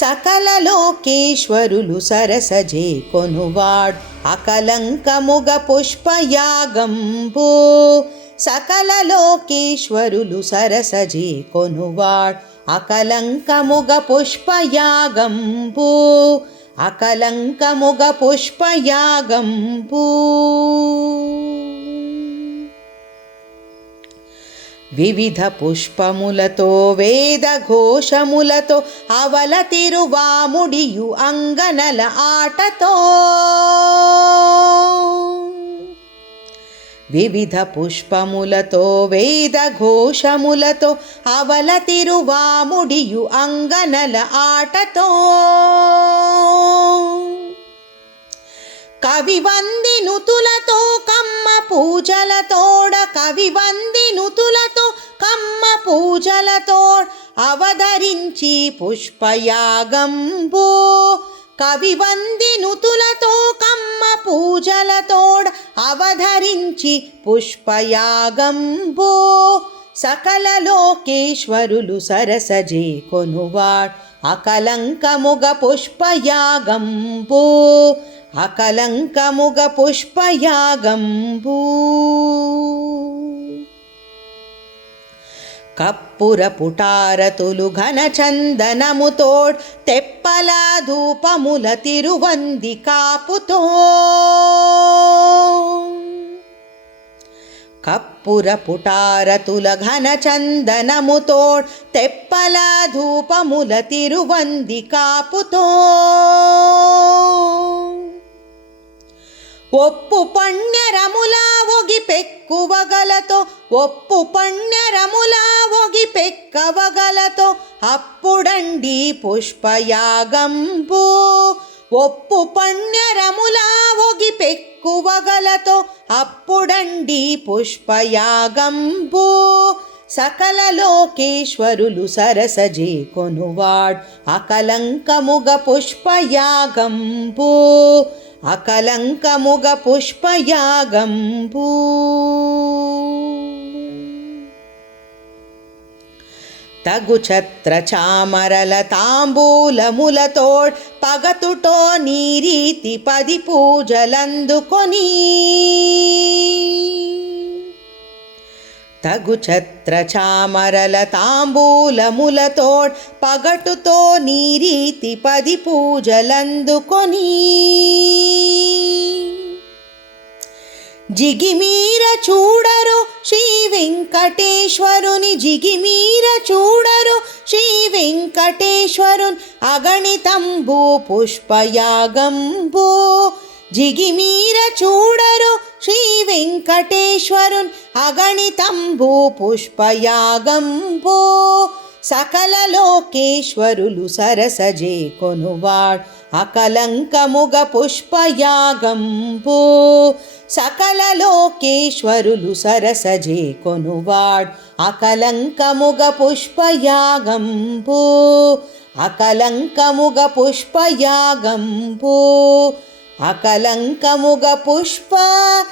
సకల లోకేశ్వరులు సరసజే కొనువాడ్ అకలంకముగ పుష్పయాగంబు. సకల లోకేశ్వరులు సరసజే కొనువాడ్ అకలంకముగ పుష్పయాగంబు. అకలంకముగ పుష్పయాగంబు. వివిధ పుష్పములతో వేద ఘోషములతో అవల తిరువాముడియు అంగనల ఆటతో. వివిధ పుష్పములతో వేద ఘోషములతో అవల తిరువాముడియు అంగనల ఆటతో. కవివందినుతులతో కమ్మ పూజలతోడ కవివందినుతులతో కమ్మ పూజలతోడ్ అవధరించి పుష్పయాగంబు. కవివందినుతులతో కమ్మ పూజలతోడ్ అవధరించి పుష్పయాగంబు. సకల లోకేశ్వరులు సరసజే కొనువాడ్ అకలంకముగ పుష్పయాగంబు. అకలంకముగ పుష్పయాగంబు. కప్పుర పుటారతులు ఘన చందనముతోడ్ తెప్పల ధూపముల తిరువంది కాపుతో. కప్పుర పుటారతుల ఘన చందనముతోడ్ తెప్పల ధూపముల తిరువంది కాపుతో. ఒప్పు పణ్యరములా ఒగి పెక్కువగలతో ఒప్పు పణ్యరములా ఒగి పెక్కవగలతో అప్పుడండి పుష్పయాగంబు. ఒప్పు పణ్యరములా ఒగి పెక్కువగలతో అప్పుడండి పుష్పయాగంబు. సకల లోకేశ్వరులు సరసజే కొనువాడ్ అకలంకముగ పుష్పయాగంబు. అకలంకముగ పుష్పయాగంబు. తగు ఛత్ర చామరల తాంబూలములతోడ్ పగతుటో నీరీతి 10 పూజలందుకొని. తగు ఛత్ర చామరల తాంబూలములతోడ్ పగటుతో నీరీతి 10 పూజలందుకొని. జిగిమీర చూడరు శ్రీ వెంకటేశ్వరుని జిగిమీర చూడరు శ్రీ వెంకటేశ్వరున్ అగణితంబు పుష్పయాగంబు. జిగిమీర చూడరు శ్రీ వెంకటేశ్వరున్ అగణితంబు పుష్పయాగంబు. సకల లోకేశ్వరులు సరసజే కొనువాడ్ అకలంకముగ పుష్పయాగంబు. సకల లోకేశ్వరులు సరసజే కొనువాడ్ అకలంకముగ పుష్పయాగంబు. అకలంకముగ పుష్పయాగంబు. అకలంకముగ పుష్పయాగంబు.